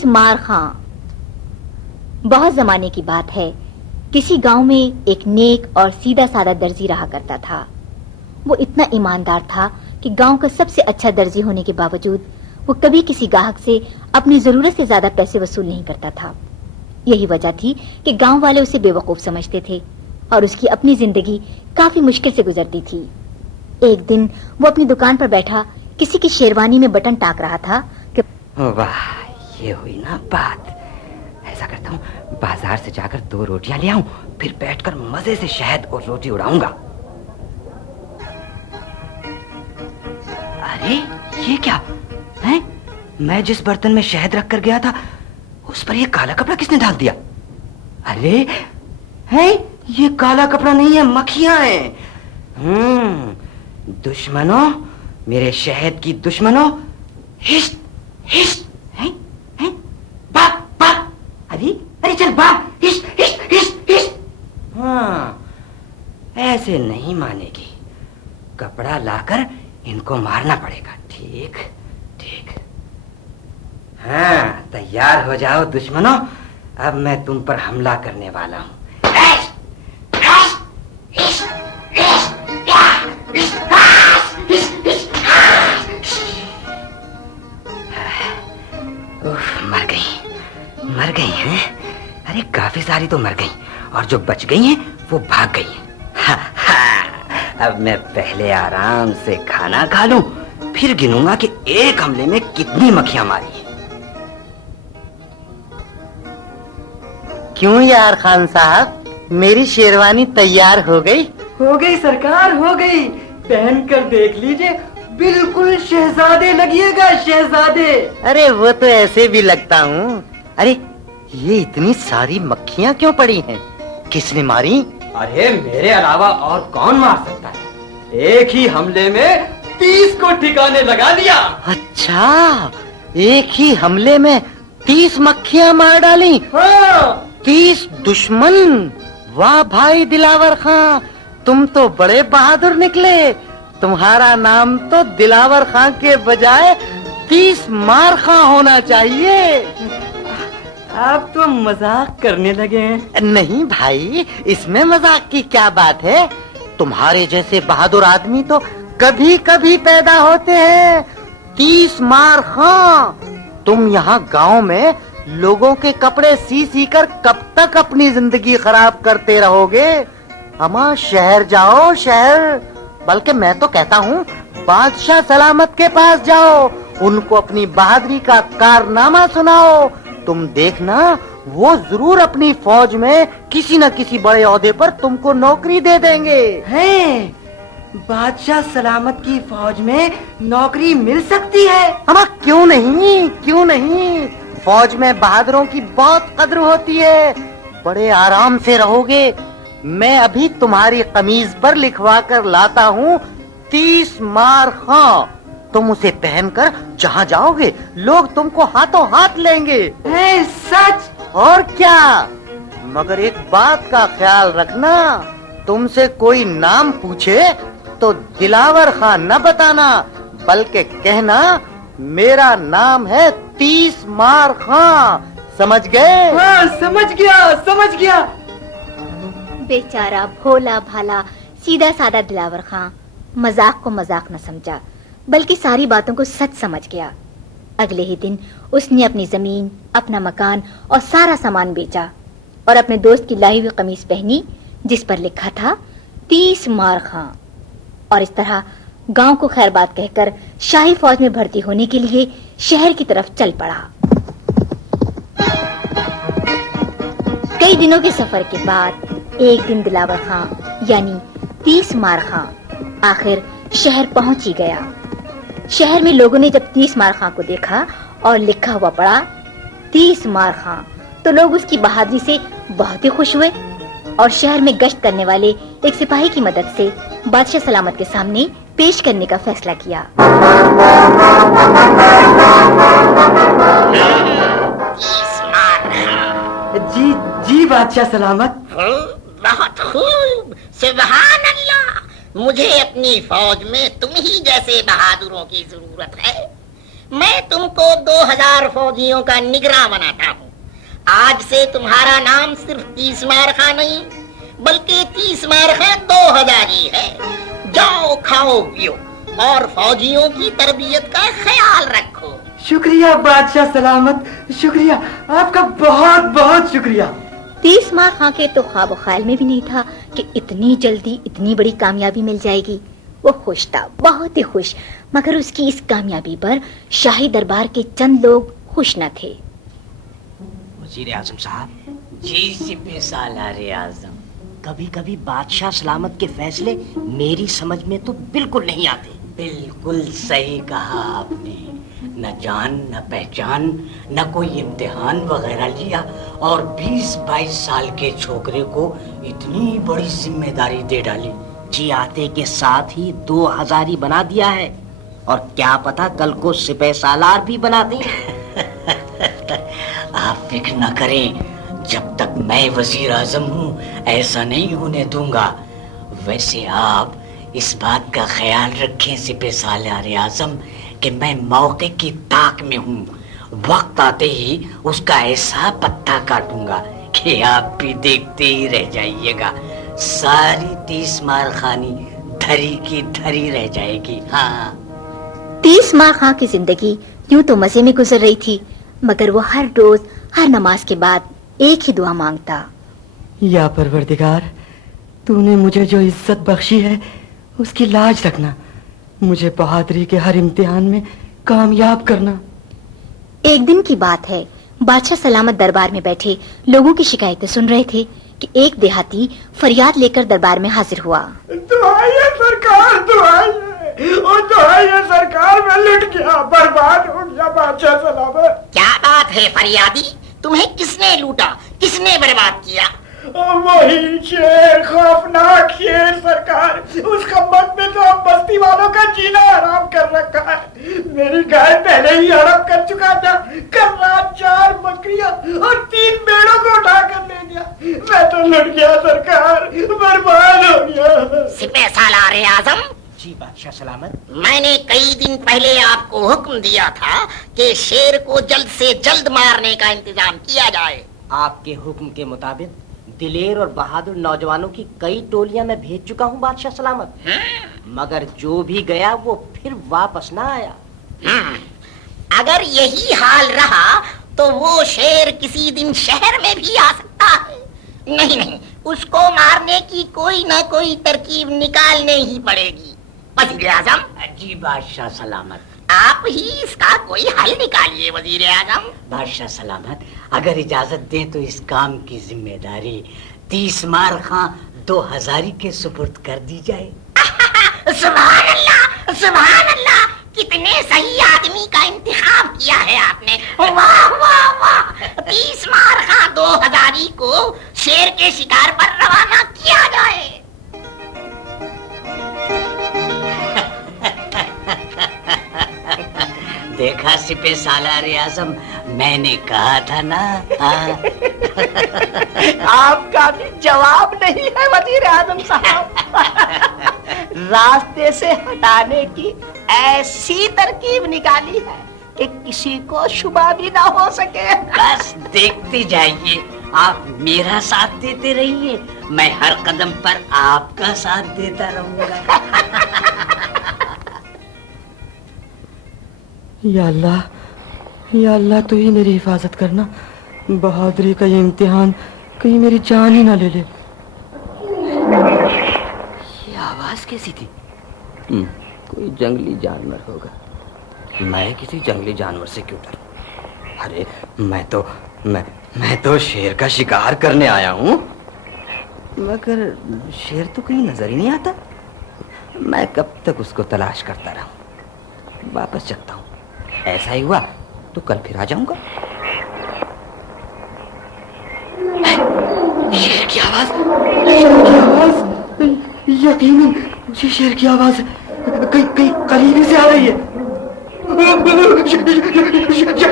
30 مار خاں. بہت زمانے کی بات ہے. کسی گاؤں میں ایک نیک اور سیدھا سادہ درزی رہا کرتا تھا. وہ اتنا ایماندار تھا کہ گاؤں کا سب سے اچھا درزی ہونے کے باوجود وہ کبھی کسی گاہک سے اپنی ضرورت سے زیادہ پیسے وصول نہیں کرتا تھا. یہی وجہ تھی کہ گاؤں والے اسے بے وقوف سمجھتے تھے اور اس کی اپنی زندگی کافی مشکل سے گزرتی تھی. ایک دن وہ اپنی دکان پر بیٹھا کسی کی شیروانی میں بٹن ٹاک رہا تھا کہ واہ، یہ ہوئی نا بات. ایسا کرتا ہوں، بازار سے جا کر 2 روٹیاں لے آؤں، پھر بیٹھ کر مزے سے شہد اور روٹی اڑاؤں گا. ارے یہ کیا ہے؟ میں جس برتن میں شہد رکھ کر گیا تھا اس پر یہ کالا کپڑا کس نے ڈال دیا؟ ارے ہے یہ کالا کپڑا نہیں ہے، مکھیاں ہیں. دشمنوں، میرے شہد کی دشمنوں، ہشت ہشت. بھاگ بھاگ، ارے چل بھاگ، ہشت ہشت ہشت ہشت. ہاں ایسے نہیں مانے گی، کپڑا لا کر ان کو مارنا پڑے گا. ٹھیک ٹھیک. ہاں تیار ہو جاؤ دشمنوں، اب میں تم پر حملہ کرنے والا ہوں. مر گئی ہیں. ارے کافی ساری تو مر گئی اور جو بچ گئی ہیں وہ بھاگ گئی ہیں. اب میں پہلے آرام سے کھانا کھا لوں، پھر گنوں گا کہ ایک حملے میں کتنی مکھیاں ماری ہیں. کیوں یار خان صاحب، میری شیروانی تیار ہو گئی؟ ہو گئی سرکار، ہو گئی. پہن کر دیکھ لیجئے، بالکل شہزادے لگیے گا، شہزادے. ارے وہ تو ایسے بھی لگتا ہوں. ارے یہ اتنی ساری مکھیاں کیوں پڑی ہیں؟ کس نے ماری؟ ارے میرے علاوہ اور کون مار سکتا ہے؟ ایک ہی حملے میں 30 کو ٹھکانے لگا دیا. اچھا، ایک ہی حملے میں 30 مکھیاں مار ڈالی؟ ہاں 30 دشمن. واہ بھائی دلاور خان، تم تو بڑے بہادر نکلے. تمہارا نام تو دلاور خان کے بجائے 30 مار خان ہونا چاہیے. آپ تو مذاق کرنے لگے ہیں. نہیں بھائی، اس میں مذاق کی کیا بات ہے؟ تمہارے جیسے بہادر آدمی تو کبھی کبھی پیدا ہوتے ہیں. 30 مار خان، تم یہاں گاؤں میں لوگوں کے کپڑے سی کر کب تک اپنی زندگی خراب کرتے رہو گے؟ اما شہر جاؤ، شہر. بلکہ میں تو کہتا ہوں بادشاہ سلامت کے پاس جاؤ، ان کو اپنی بہادری کا کارنامہ سناؤ. تم دیکھنا وہ ضرور اپنی فوج میں کسی نہ کسی بڑے عہدے پر تم کو نوکری دے دیں گے. ہیں بادشاہ سلامت کی فوج میں نوکری مل سکتی ہے؟ اما کیوں نہیں، کیوں نہیں. فوج میں بہادروں کی بہت قدر ہوتی ہے. بڑے آرام سے رہو گے. میں ابھی تمہاری قمیض پر لکھوا کر لاتا ہوں 30 مار خان. تم اسے پہن کر جہاں جاؤ گے لوگ تم کو ہاتھوں ہاتھ لیں گے. ہے سچ؟ اور کیا. مگر ایک بات کا خیال رکھنا، تم سے کوئی نام پوچھے تو دلاور خان نہ بتانا، بلکہ کہنا میرا نام ہے 30 مار خان. سمجھ گئے؟ ہاں سمجھ گیا، سمجھ گیا. بیچارہ بھولا بھالا سیدھا سادہ دلاور خان مذاق کو مذاق نہ سمجھا بلکہ ساری باتوں کو سچ سمجھ گیا. اگلے ہی دن اس نے اپنی زمین، اپنا مکان اور سارا سامان بیچا اور اپنے دوست کی لائی ہوئی قمیض پہنی جس پر لکھا تھا 30 مار خان. اور اس طرح گاؤں کو خیر بات کہہ کر شاہی فوج میں بھرتی ہونے کے لیے شہر کی طرف چل پڑا. کئی دنوں کے سفر کے بعد ایک دن دلاور خان یعنی 30 مار خان آخر شہر پہنچ ہی گیا. شہر میں لوگوں نے جب 30 مار خان کو دیکھا اور لکھا ہوا پڑھا 30 مار خان تو لوگ اس کی بہادری سے بہت ہی خوش ہوئے اور شہر میں گشت کرنے والے ایک سپاہی کی مدد سے بادشاہ سلامت کے سامنے پیش کرنے کا فیصلہ کیا. جی جی بادشاہ سلامت. بہت خوب، سبحان اللہ. مجھے اپنی فوج میں تم ہی جیسے بہادروں کی ضرورت ہے. میں تم کو 2000 فوجیوں کا نگراں بناتا ہوں. آج سے تمہارا نام صرف 30 مار خاں نہیں بلکہ 30 مار خاں 2000 ہی ہے. جاؤ کھاؤ پیو اور فوجیوں کی تربیت کا خیال رکھو. شکریہ بادشاہ سلامت، شکریہ، آپ کا بہت بہت شکریہ. 30 مار خاں کے تو خواب و خیال میں بھی نہیں تھا کہ اتنی جلدی اتنی بڑی کامیابی مل جائے گی. وہ خوش تھا، بہت ہی خوش، مگر اس کی اس کامیابی پر شاہی دربار کے چند لوگ خوش نہ تھے. وزیر اعظم صاحب، جی سپہ سالار اعظم، کبھی کبھی بادشاہ سلامت کے فیصلے میری سمجھ میں تو بالکل نہیں آتے. بالکل صحیح کہا آپ نے. نہ جان نہ پہچان، نہ کوئی امتحان وغیرہ لیا اور 20-22 سال کے چھوکرے کو اتنی بڑی ذمہ داری دے ڈالی. جی آتے کے ساتھ ہی 2000 ہی بنا دیا ہے، اور کیا پتا کل کو سپہ سالار بھی بنا دیں. آپ فکر نہ کریں، جب تک میں وزیر اعظم ہوں ایسا نہیں ہونے دوں گا. ویسے آپ اس بات کا خیال رکھیں سپہ سالار اعظم کہ میں موقع کی طاق میں ہوں. وقت آتے ہی اس کا ایسا پتہ کاٹوں گا کہ آپ بھی دیکھتے ہی رہ جائیے گا. ساری 30 مار خانی دھری کی دھری رہ جائے گی. ہاں، 30 مار خاں کی زندگی یوں تو مزے میں گزر رہی تھی، مگر وہ ہر روز ہر نماز کے بعد ایک ہی دعا مانگتا. یا پروردگار، تو نے مجھے جو عزت بخشی ہے اس کی لاج رکھنا، مجھے بہادری کے ہر امتحان میں کامیاب کرنا. ایک دن کی بات ہے، بادشاہ سلامت دربار میں بیٹھے لوگوں کی شکایتیں سن رہے تھے کہ ایک دیہاتی فریاد لے کر دربار میں حاضر ہوا. دعائیے سرکار، دعائیے، اور دعائیے سرکار، میں لٹ گیا، برباد ہو گیا بادشاہ سلامت. کیا بات ہے فریادی؟ تمہیں کس نے لوٹا، کس نے برباد کیا؟ وہی شیر، خوفناک شیر سرکار. اس خمت میں تو ہم بستی والوں کا جینا حرام کر رکھا ہے. میری گائے پہلے ہی ہڑپ کر چکا تھا. کل رات 4 بکریاں اور 3 بیڑوں کو اٹھا کر لے گیا. میں تو لٹ گیا سرکار، برباد ہو گیا. سپہ سالار اعظم، جی بادشاہ سلامت. میں نے کئی دن پہلے آپ کو حکم دیا تھا کہ شیر کو جلد سے جلد مارنے کا انتظام کیا جائے. آپ کے حکم کے مطابق دلیر اور بہادر نوجوانوں کی کئی ٹولیاں میں بھیج چکا ہوں بادشاہ سلامت، مگر جو بھی گیا وہ پھر واپس نہ آیا. اگر یہی حال رہا تو وہ شیر کسی دن شہر میں بھی آ سکتا ہے. نہیں، اس کو مارنے کی کوئی نہ کوئی ترکیب نکالنے ہی پڑے گی. وزیر اعظم، جی بادشاہ سلامت. آپ ہی اس کا کوئی حل نکالیے. وزیر اعظم، بادشاہ سلامت، اگر اجازت دیں تو اس کام کی ذمہ داری 30 مار خاں 2000 کے سپرد کر دی جائے. سبحان اللہ، سبحان اللہ، کتنے صحیح آدمی کا انتخاب کیا ہے آپ نے. واہ واہ واہ. 30 مار خاں 2000 کو شیر کے شکار پر روانہ کیا جائے. دیکھا سپہ سالار اعظم، میں نے کہا تھا نا. آپ کا بھی جواب نہیں ہے وزیر اعظم صاحب. راستے سے ہٹانے کی ایسی ترکیب نکالی ہے کہ کسی کو شبہ بھی نہ ہو سکے. بس دیکھتے جائیے، آپ میرا ساتھ دیتے رہیے، میں ہر قدم پر آپ کا ساتھ دیتا رہوں گا. یا اللہ، یا اللہ، تو ہی میری حفاظت کرنا. بہادری کا یہ امتحان کہیں میری جان ہی نہ لے لے. یہ آواز کیسی تھی؟ کوئی جنگلی جانور ہوگا. میں کسی جنگلی جانور سے کیوں ڈروں؟ ارے میں تو شیر کا شکار کرنے آیا ہوں، مگر شیر تو کہیں نظر ہی نہیں آتا. میں کب تک اس کو تلاش کرتا رہوں؟ واپس چلتا ہوں. ایسا ہی ہوا تو کل پھر آ جاؤں گا. شیر کی آواز، یقیناً یہ شیر کی آواز کہیں قریب سے آ رہی ہے.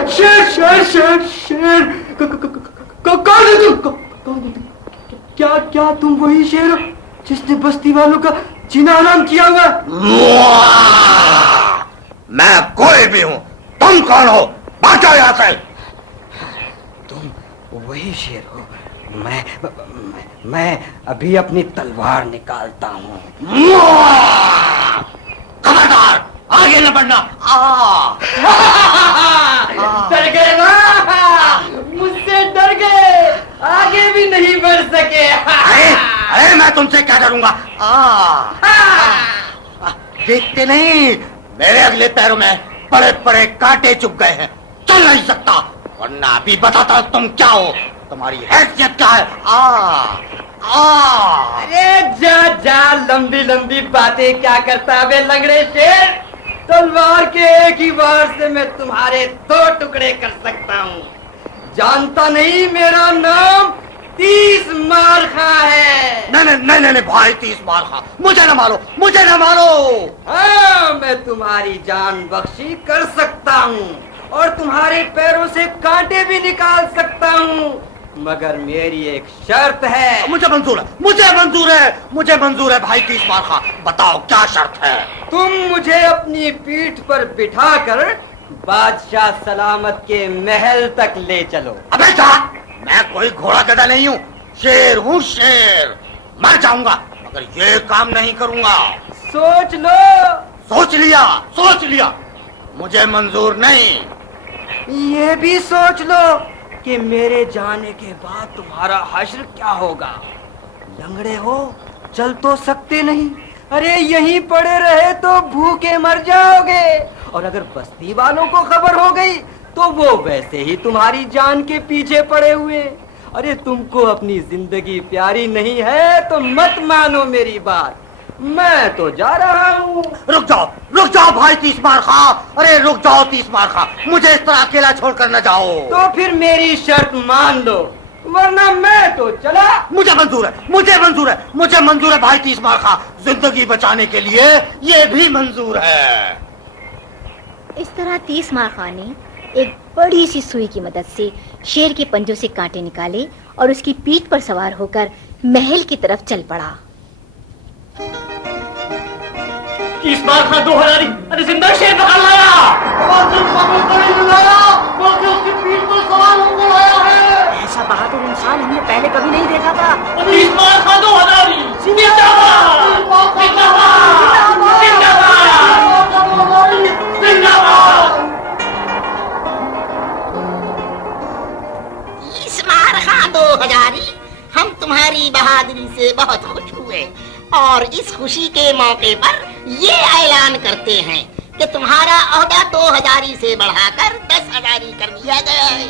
شیر شیر شیر شیر، کون ہے تم؟ کیا تم وہی شیر ہو جس نے بستی والوں کا جینا حرام کیا ہوا؟ میں کوئی بھی ہوں، تم کون ہو؟ بھاگ جاؤ یہاں سے. تم وہی شیر ہو. میں ابھی اپنی تلوار نکالتا ہوں. خبردار آگے نہ بڑھنا. ڈر گئے نا، مجھ سے ڈر گئے، آگے بھی نہیں بڑھ سکے. ارے میں تم سے کیا ڈروں گا؟ دیکھتے نہیں میرے اگلے پیروں میں بڑے بڑے کانٹے چپ گئے ہیں، چل نہیں سکتا. ورنہ ابھی بتاتا تم کیا ہو، تمہاری حیثیت کیا ہے. ارے جا جا، لمبی لمبی باتیں کیا کرتا بے لنگڑے شیر. تلوار کے ایک ہی وار سے میں تمہارے 2 ٹکڑے کر سکتا ہوں. جانتا نہیں میرا نام 30 مار خاں ہے. نہیں بھائی، 30 مار خاں مجھے نہ مارو، مجھے نہ مارو. ہاں، میں تمہاری جان بخشی کر سکتا ہوں اور تمہارے پیروں سے کانٹے بھی نکال سکتا ہوں، مگر میری ایک شرط ہے. مجھے منظور ہے، مجھے منظور ہے بھائی 30 مار خاں. بتاؤ کیا شرط ہے؟ تم مجھے اپنی پیٹھ پر بٹھا کر بادشاہ سلامت کے محل تک لے چلو. ابے جا، میں کوئی گھوڑا گدھا نہیں ہوں، شیر ہوں شیر. مر جاؤں گا مگر یہ کام نہیں کروں گا. سوچ لو. سوچ لیا، مجھے منظور نہیں. یہ بھی سوچ لو کہ میرے جانے کے بعد تمہارا حشر کیا ہوگا. لنگڑے ہو، چل تو سکتے نہیں. ارے یہیں پڑے رہے تو بھوکے مر جاؤ گے، اور اگر بستی والوں کو خبر ہو گئی تو وہ ویسے ہی تمہاری جان کے پیچھے پڑے ہوئے. ارے تم کو اپنی زندگی پیاری نہیں ہے تو مت مانو میری بات. میں تو جا رہا ہوں. رک جاؤ بھائی 30 مار خاں. ارے رک جاؤ 30 مار خاں، مجھے اس طرح اکیلا چھوڑ کر نہ جاؤ. تو پھر میری شرط مان لو، ورنہ میں تو چلا. مجھے منظور ہے بھائی 30 مار خاں. زندگی بچانے کے لیے یہ بھی منظور ہے. اس طرح 30 مار خاں نے ایک بڑی سی سوئی کی مدد سے شیر کے پنجوں سے کانٹے نکالے اور اس کی پیٹھ پر سوار ہو کر محل کی طرف چل پڑا. 30 مار خاں 2000 ارے زندہ شیر پکڑ لایا. ایسا بہادر انسان ہم نے پہلے کبھی نہیں دیکھا تھا. 30 مار خاں 2000 ہم تمہاری بہادری سے بہت خوش ہوئے اور اس خوشی کے موقع پر یہ اعلان کرتے ہیں کہ تمہارا عہدہ 2000 سے بڑھا کر 10,000 کر دیا گیا ہے.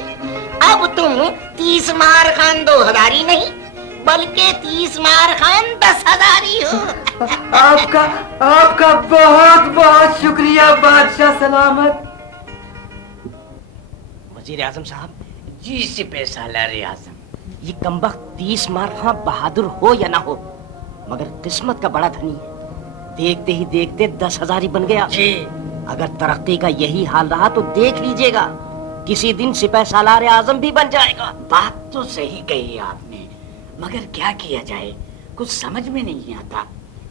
اب تم 30 مار خان 2000 نہیں بلکہ 30 مار خان 10,000 ہو. آپ کا بہت بہت شکریہ بادشاہ سلامت. وزیر اعظم صاحب، جی سپہ سالار اعظم. یہ کمبخت 30 مار خاں بہادر ہو یا نہ ہو مگر قسمت کا بڑا دھنی ہے. دیکھتے ہی دیکھتے 10,000 بن گیا. جی اگر ترقی کا یہی حال رہا تو دیکھ لیجئے گا کسی دن سپہ سالار اعظم بھی بن جائے گا. بات تو صحیح کہی آپ نے، مگر کیا کیا جائے، کچھ سمجھ میں نہیں آتا.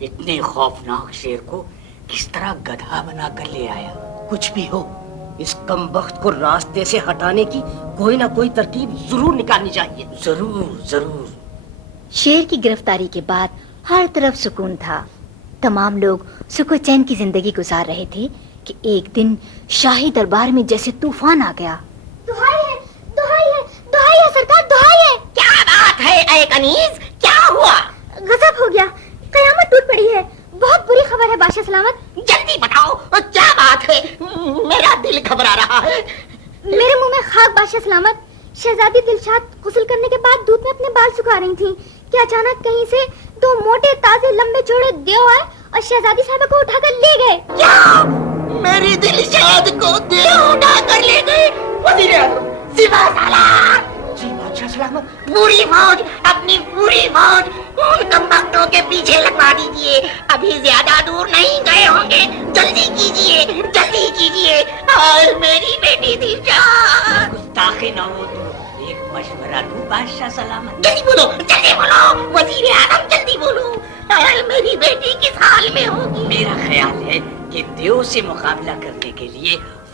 اتنے خوفناک شیر کو کس طرح گدھا بنا کر لے آیا. کچھ بھی ہو، اس کمبخت کو راستے سے ہٹانے کی کوئی نہ کوئی ترکیب ضرور نکالنی چاہیے. ضرور. شیر کی گرفتاری کے بعد ہر طرف سکون تھا. تمام لوگ سکون چین کی زندگی گزار رہے تھے کہ ایک دن شاہی دربار میں جیسے طوفان آ گیا. دہائی ہے سرکار، دہائی ہے. کیا بات ہے اے کنیز، کیا ہوا؟ غضب ہو گیا، قیامت ٹوٹ پڑی ہے. بہت بری خبر ہے بادشاہ سلامت. جلدی بتاؤ کیا بات ہے، میرا دل گھبرا رہا ہے. میرے منہ میں خاک بادشاہ سلامت. شہزادی دلشاد غسل کرنے کے بعد دودھ میں اپنے بال سکھا رہی تھیں کہ اچانک کہیں سے 2 موٹے تازے لمبے چوڑے دیو آئے اور شہزادی صاحبہ کو اٹھا کر لے گئے. کیا میری دلشاد کو دیو اٹھا کر لے گئے؟ وزیر اعظم، سپہ سالار، جی بادشاہ سلامت. پوری فوج، اپنی پوری فوج ان کمبختوں کے پیچھے لگوا دیجیے. ابھی زیادہ دور نہیں گئے ہوں گے. جلدی کیجیے. اور میری بیٹی دلشاد. گستاخی نہ ہو تو ایک مشورہ دوں بادشاہ سلامت. جلدی بولو وزیر اعظم، جلدی بولو. اور میری بیٹی کس حال میں ہوگی؟ میرا خیال ہے کہ دیو سے مقابلہ کرنے کے لیے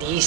30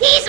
30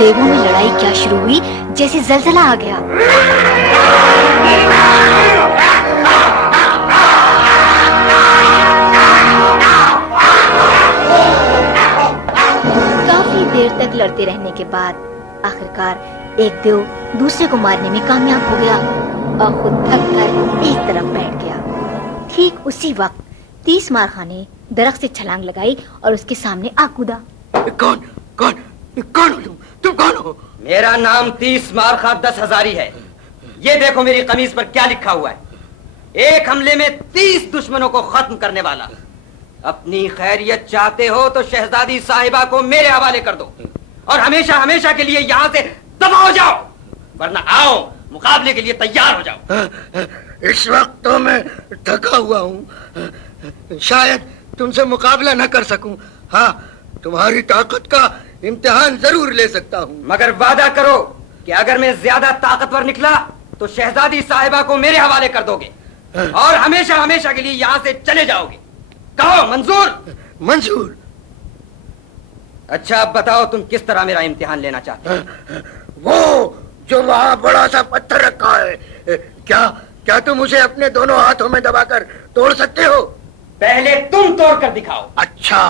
دیگوں میں لڑائی کیا شروع ہوئی جیسے زلزلہ آ گیا. کافی دیر تک لڑتے رہنے کے بعد آخرکار ایک دیو دوسرے کو مارنے میں کامیاب ہو گیا اور خود تھک کر ایک طرف بیٹھ گیا. ٹھیک اسی وقت 30 مارخاں نے درخت سے چھلانگ لگائی اور اس کے سامنے آ کودا. کون ہو تم کون ہو؟ میرا نام 30 مارخاں 10 ہزاری ہے. یہ دیکھو میری قمیض پر کیا لکھا ہوا ہے. ایک حملے میں 30 دشمنوں کو ختم کرنے والا. اپنی خیریت چاہتے ہو تو شہزادی صاحبہ کو میرے حوالے کر دو اور ہمیشہ ہمیشہ کے لیے یہاں سے دفع ہو جاؤ، ورنہ آؤ مقابلے کے لیے تیار ہو جاؤ. اس وقت تو میں تھکا ہوا ہوں، شاید تم سے مقابلہ نہ کر سکوں. ہاں، تمہاری طاقت کا امتحان ضرور لے سکتا ہوں. مگر وعدہ کرو کہ اگر میں زیادہ طاقتور نکلا تو شہزادی صاحبہ کو میرے حوالے کر دو گے اور ہمیشہ ہمیشہ کے لیے یہاں سے چلے جاؤ گے. کہو منظور؟ منظور. اچھا اب بتاؤ تم کس طرح میرا امتحان لینا چاہتے ہو؟ وہ جو وہاں بڑا سا پتھر رکھا ہے، کیا تم اسے اپنے دونوں ہاتھوں میں دبا کر توڑ سکتے ہو؟ پہلے تم توڑ کر دکھاؤ. اچھا.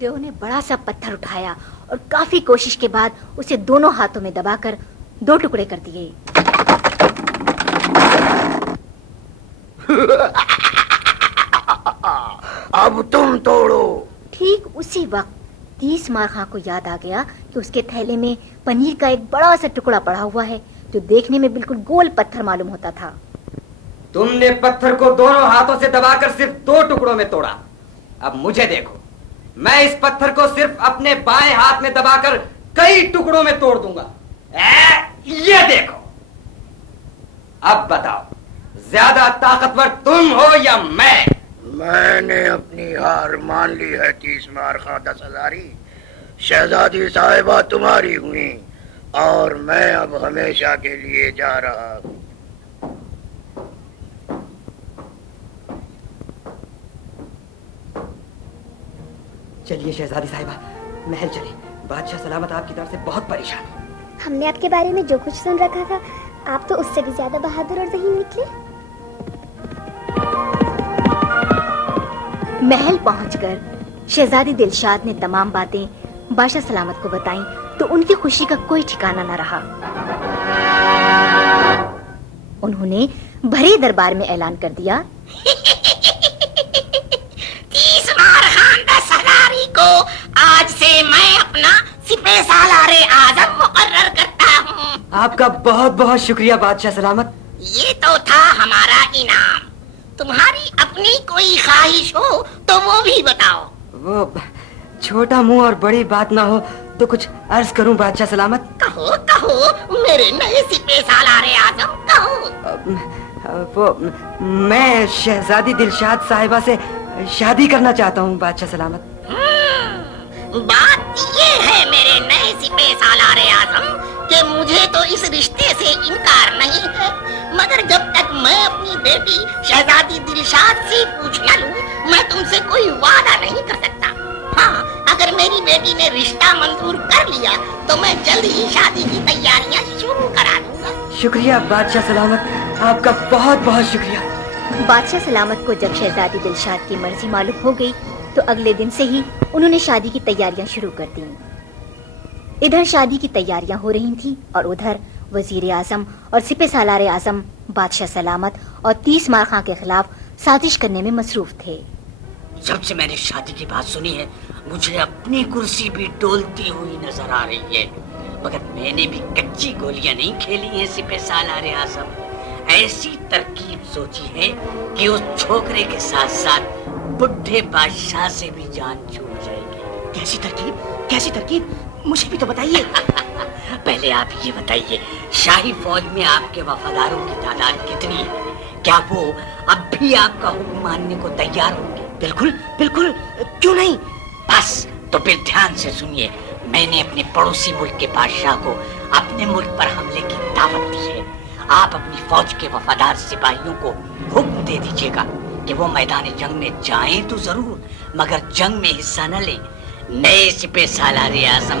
دیو نے بڑا سا پتھر اٹھایا اور کافی کوشش کے بعد اسے دونوں ہاتھوں میں دبا کر 2 ٹکڑے کر دیے. اب تم توڑو. ٹھیک اسی وقت 30 مارخاں کو یاد آ گیا کہ اس کے تھیلے میں پنیر کا ایک بڑا سا ٹکڑا پڑا ہوا ہے جو دیکھنے میں بالکل گول پتھر معلوم ہوتا تھا. تم نے پتھر کو دونوں ہاتھوں سے دبا کر صرف 2 ٹکڑوں میں توڑا. اب مجھے دیکھو، میں اس پتھر کو صرف اپنے بائیں ہاتھ میں دبا کر کئی ٹکڑوں میں توڑ دوں گا. یہ دیکھو. اب بتاؤ زیادہ طاقتور تم ہو یا میں نے اپنی ہار مان لی ہے 30 مارخاں 10 ہزاری. شہزادی صاحبہ تمہاری ہوئی اور میں اب ہمیشہ کے لیے جا رہا ہوں. چلیے شہزادی صاحبہ محل چلے. بادشاہ سلامت آپ کی طرف سے بہت پریشان ہے. ہم نے آپ کے بارے میں جو کچھ سن رکھا تھا، آپ تو اس سے بھی زیادہ بہادر اور ذہین نکلے. محل پہنچ کر شہزادی دلشاد نے تمام باتیں بادشاہ سلامت کو بتائیں تو ان کی خوشی کا کوئی ٹھکانہ نہ رہا. انہوں نے بھرے دربار میں اعلان کر دیا، 30 مارخاں 10 ہزاری کو آج سے میں اپنا سپہ سالار اعظم مقرر کرتا ہوں. آپ کا بہت بہت شکریہ بادشاہ سلامت. یہ تو تھا ہمارا انعام. تمہاری اپنی کوئی خواہش ہو تو وہ بھی بتاؤ. وہ چھوٹا منہ اور بڑی بات نہ ہو تو کچھ عرض کروں بادشاہ سلامت. کہو میرے نئے سپہ سالار اعظم کہو. وہ میں شہزادی دلشاد صاحبہ سے شادی کرنا چاہتا ہوں بادشاہ سلامت. بات یہ ہے میرے نئے سپہ سالار اعظم کہ مجھے تو اس رشتے سے انکار نہیں ہے، مگر جب تک میں اپنی بیٹی شہزادی دلشاد سے پوچھ نہ لوں میں تم سے کوئی وعدہ نہیں کر سکتا. ہاں، اگر میری بیٹی نے رشتہ منظور کر لیا تو میں جلد ہی شادی کی تیاریاں شروع کرا دوں گا. شکریہ بادشاہ سلامت، آپ کا بہت بہت شکریہ. بادشاہ سلامت کو جب شہزادی دلشاد کی مرضی معلوم ہو گئی تو اگلے دن سے ہی انہوں نے شادی کی تیاریاں شروع کر دیں. ادھر شادی کی تیاریاں ہو رہی تھیں اور ادھر وزیر اعظم اور سپہ سالار اعظم بادشاہ سلامت اور 30 مارخاں کے خلاف سازش کرنے میں مصروف تھے. جب سے میں نے شادی کی بات سنی ہے مجھے اپنی کرسی بھی ڈولتی ہوئی نظر آ رہی ہے، مگر میں نے بھی کچی گولیاں نہیں کھیلی ہیں سپہ سالار اعظم. ایسی ترکیب سوچی ہے کہ اس چھوکرے کے ساتھ ساتھ بڈھے بادشاہ سے بھی جان چھوٹ جائے گی. کیسی ترکیب مجھے بھی تو بتائیے. پہلے آپ یہ بتائیے شاہی فوج میں آپ کے وفاداروں کی تعداد کتنی ہے؟ کیا وہ اب بھی آپ کا حکم ماننے کو تیار ہوں گے؟ بالکل کیوں نہیں. بس تو پھر دھیان سے سنیے، میں نے اپنے پڑوسی ملک کے بادشاہ کو اپنے ملک پر حملے کی دعوت دی ہے. آپ اپنی فوج کے وفادار سپاہیوں کو حکم دے دیجیے گا کہ وہ میدان جنگ میں جائیں تو ضرور مگر جنگ میں حصہ نہ لیں. نئے سپہ سالار اعظم